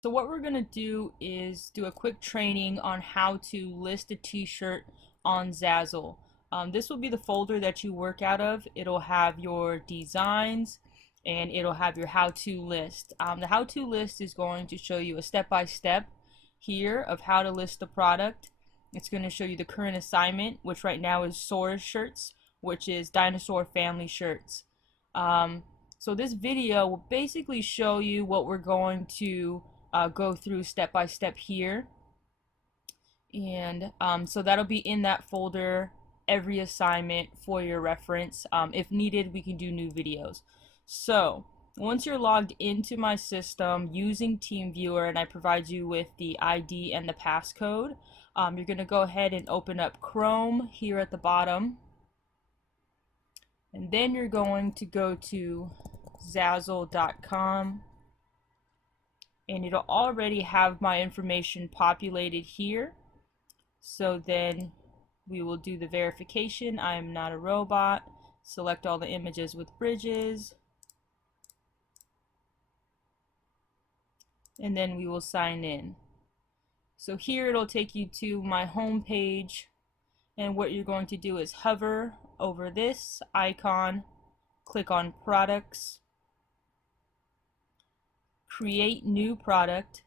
So what we're going to do is do a quick training on how to list a t-shirt on Zazzle. This will be the folder that you work out of. It'll have your designs and it'll have your how-to list. The how-to list is going to show you a step-by-step here of how to list the product. It's going to show you the current assignment, which right now is Sora's shirts, which is dinosaur family shirts. So this video will basically show you what we're going to go through step by step here, and so that'll be in that folder, every assignment for your reference. If needed, we can do new videos. So once you're logged into my system using TeamViewer and I provide you with the ID and the passcode, you're going to go ahead and open up Chrome here at the bottom, and then you're going to go to Zazzle.com, and it'll already have my information populated here. So then we will do the verification. I am not a robot. Select all the images with bridges, and then we will sign in. So here it'll take you to my home page, and what you're going to do is hover over this icon, click on products, create new product.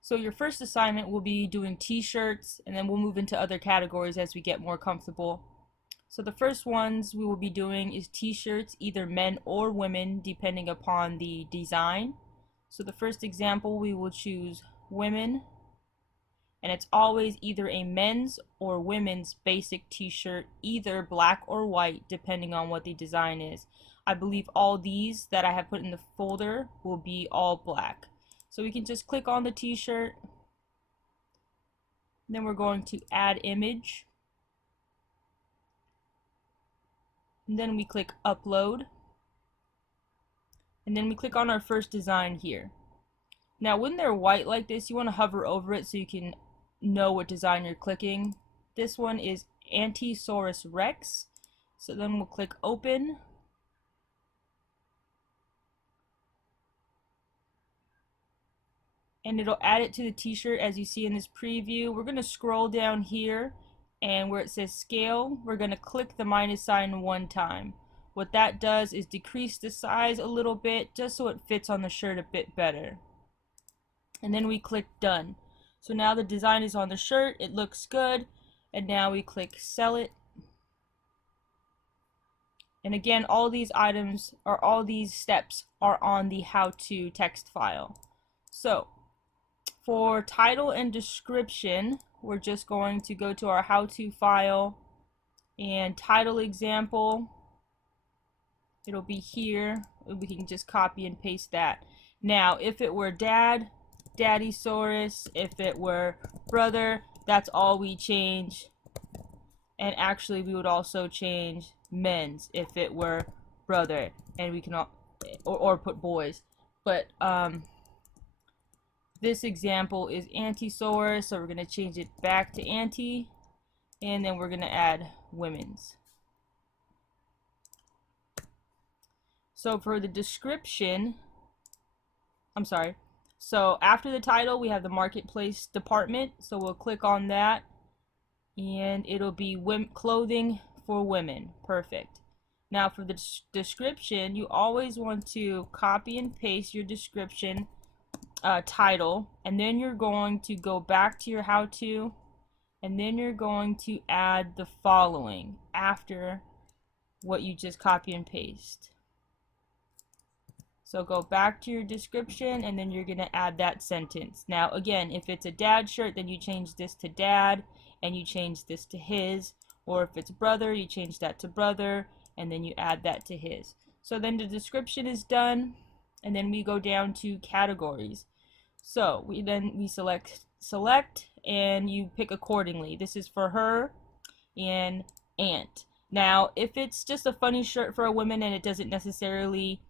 So your first assignment will be doing t-shirts, and then we'll move into other categories as we get more comfortable. So the first ones we will be doing is t-shirts, either men or women depending upon the design. So the first example, we will choose women, and it's always either a men's or women's basic t-shirt, either black or white depending on what the design is. I believe all these that I have put in the folder will be all black. So we can just click on the t-shirt, then we're going to add image, and then we click upload, and then we click on our first design here. Now when they're white like this, you want to hover over it so you can know what design you're clicking. This one is Antisaurus Rex, so then we'll click open, and it'll add it to the t-shirt as you see in this preview. We're going to scroll down here, and where it says scale, we're going to click the minus sign one time. What that does is decrease the size a little bit just so it fits on the shirt a bit better. And then we click done. So now the design is on the shirt, it looks good, and now we click sell it. And again, all these items or all these steps are on the how-to text file. So for title and description, we're just going to go to our how-to file, and title example, it'll be here. We can just copy and paste that. Now if it were dad, Daddysaurus. If it were brother, that's all we change. And actually we would also change men's if it were brother, and we can or put boys. But this example is Antisaurus, so we're going to change it back to anti, and then we're going to add women's. So for the description, so after the title we have the marketplace department, so we'll click on that, and it'll be clothing for women. Perfect. Now for the description, you always want to copy and paste your description title, and then you're going to go back to your how-to, and then you're going to add the following after what you just copy and paste. So go back to your description, and then you're going to add that sentence. Now again, if it's a dad shirt, then you change this to dad, and you change this to his. Or if it's brother, you change that to brother, and then you add that to his. So then the description is done, and then we go down to categories. So we select, and you pick accordingly. This is for her and aunt. Now if it's just a funny shirt for a woman and it doesn't necessarily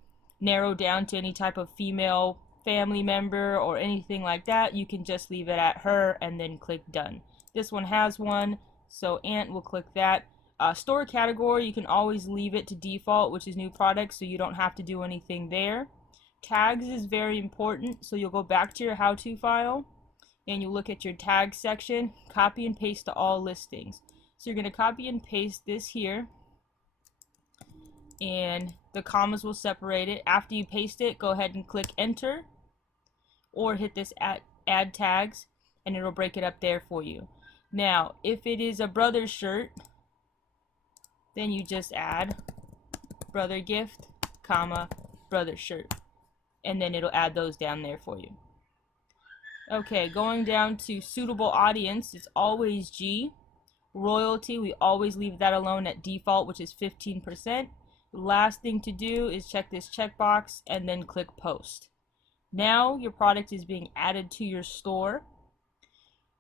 narrow down to any type of female family member or anything like that, you can just leave it at her and then click done. This one has one, so aunt will click that. Store category, you can always leave it to default, which is new products, so you don't have to do anything there. Tags is very important, so you'll go back to your how-to file and you look at your tag section, copy and paste to all listings. So you're going to copy and paste this here, and the commas will separate it. After you paste it, go ahead and click enter or hit this add tags and it'll break it up there for you. Now if it is a brother shirt, then you just add brother gift, comma, brother shirt, and then it'll add those down there for you. Okay, going down to suitable audience, it's always G. Royalty, we always leave that alone at default, which is 15%. The last thing to do is check this checkbox and then click post. Now your product is being added to your store,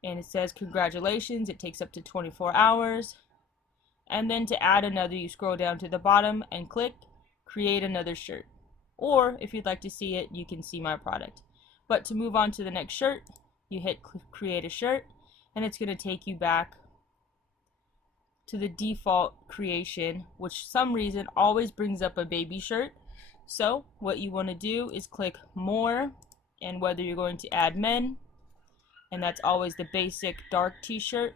and it says congratulations, it takes up to 24 hours. And then to add another, you scroll down to the bottom and click create another shirt. Or if you'd like to see it, you can see my product. But to move on to the next shirt, you hit create a shirt, and it's going to take you back to the default creation, which for some reason always brings up a baby shirt. So what you want to do is click more, and whether you're going to add men, and that's always the basic dark t-shirt,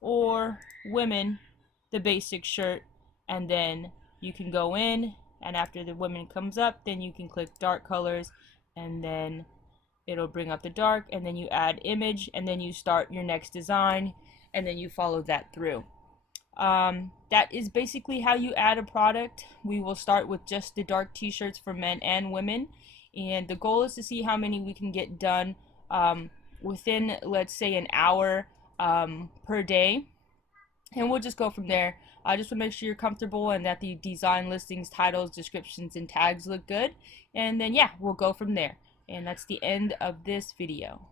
or women, the basic shirt, and then you can go in, and after the women comes up, then you can click dark colors, and then it'll bring up the dark, and then you add image, and then you start your next design, and then you follow that through. That is basically how you add a product. We will start with just the dark t-shirts for men and women, and the goal is to see how many we can get done within, let's say, an hour per day, and we'll just go from there. I just want to make sure you're comfortable and that the design, listings, titles, descriptions, and tags look good, and then yeah, we'll go from there. And that's the end of this video.